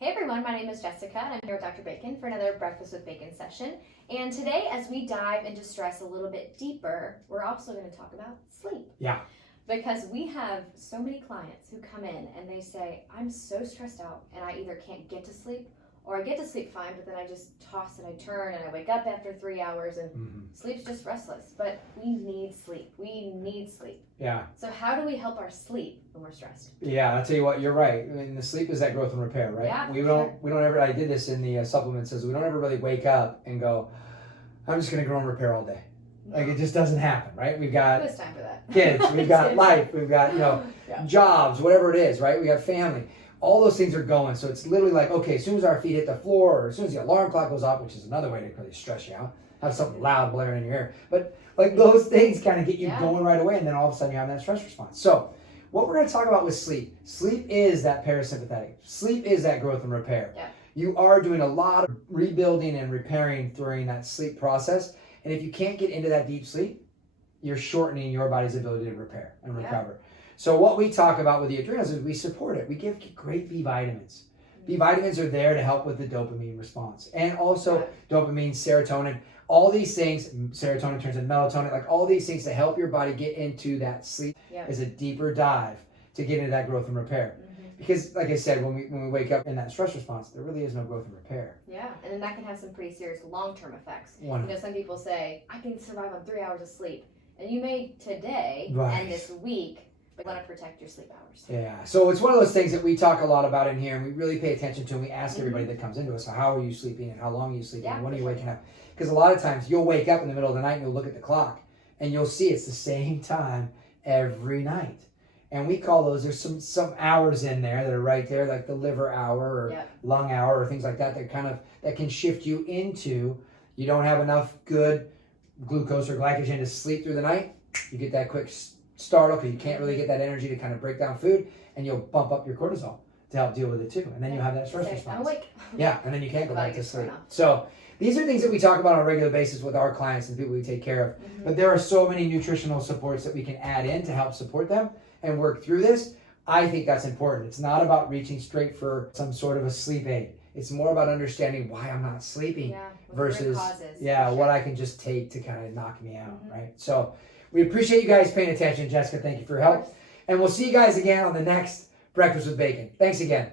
Hey everyone, my name is Jessica and I'm here with Dr. Bacon for another Breakfast with Bacon session. And today, as we dive into stress a little bit deeper, we're also going to talk about sleep. Yeah. Because we have so many clients who come in and they say, I'm so stressed out and I either can't get to sleep or I get to sleep fine, but then I just toss and I turn and I wake up after 3 hours and sleep's just restless. But we need sleep. We need sleep. Yeah. So how do we help our sleep when we're stressed? Yeah, I'll tell you what, you're right. I mean, the sleep is that growth and repair, right? Yeah, we don't ever, I did this in the supplement, says we don't ever really wake up and go, I'm just going to grow and repair all day. Like, it just doesn't happen, right? We've got Who has time for that? kids, we've got life, we've got, jobs, whatever it is, right? We got family. All those things are going. So it's literally like, okay, as soon as our feet hit the floor or as soon as the alarm clock goes off, which is another way to really stress you out, have something loud blaring in your ear. But like those things kind of get you going right away, and then all of a sudden you have that stress response. So what we're going to talk about with sleep. Sleep is that parasympathetic. Sleep is that growth and repair. Yeah. You are doing a lot of rebuilding and repairing during that sleep process. And if you can't get into that deep sleep, you're shortening your body's ability to repair and recover. So what we talk about with the adrenals is we support it. We give great B vitamins. B vitamins are there to help with the dopamine response. And also dopamine, serotonin, all these things, serotonin turns into melatonin, like all these things to help your body get into that sleep is a deeper dive to get into that growth and repair. Because like I said, when we wake up in that stress response, there really is no growth and repair. Yeah, and then that can have some pretty serious long-term effects. You know, some people say, I can survive on 3 hours of sleep. And you may today and this week, but you want to protect your sleep hours. Yeah, so it's one of those things that we talk a lot about in here, and we really pay attention to, and we ask everybody that comes into us, so how are you sleeping, and how long are you sleeping, and when are you waking up? Because a lot of times, you'll wake up in the middle of the night, and you'll look at the clock, and you'll see it's the same time every night. And we call those, there's some hours in there that are right there, like the liver hour, or lung hour, or things like that, that can shift you into, you don't have enough good glucose or glycogen to sleep through the night, you get that quick startle because you can't really get that energy to kind of break down food, and you'll bump up your cortisol to help deal with it too, and then you have that stress response. I'm awake. Yeah, and then you can't go back to sleep. So these are things that we talk about on a regular basis with our clients and the people we take care of. But there are so many nutritional supports that we can add in to help support them and work through this. I think that's important. It's not about reaching straight for some sort of a sleep aid. It's more about understanding why I'm not sleeping versus what I can just take to kind of knock me out, right? So we appreciate you guys paying attention. Jessica, thank you for your help. And we'll see you guys again on the next Breakfast with Bacon. Thanks again.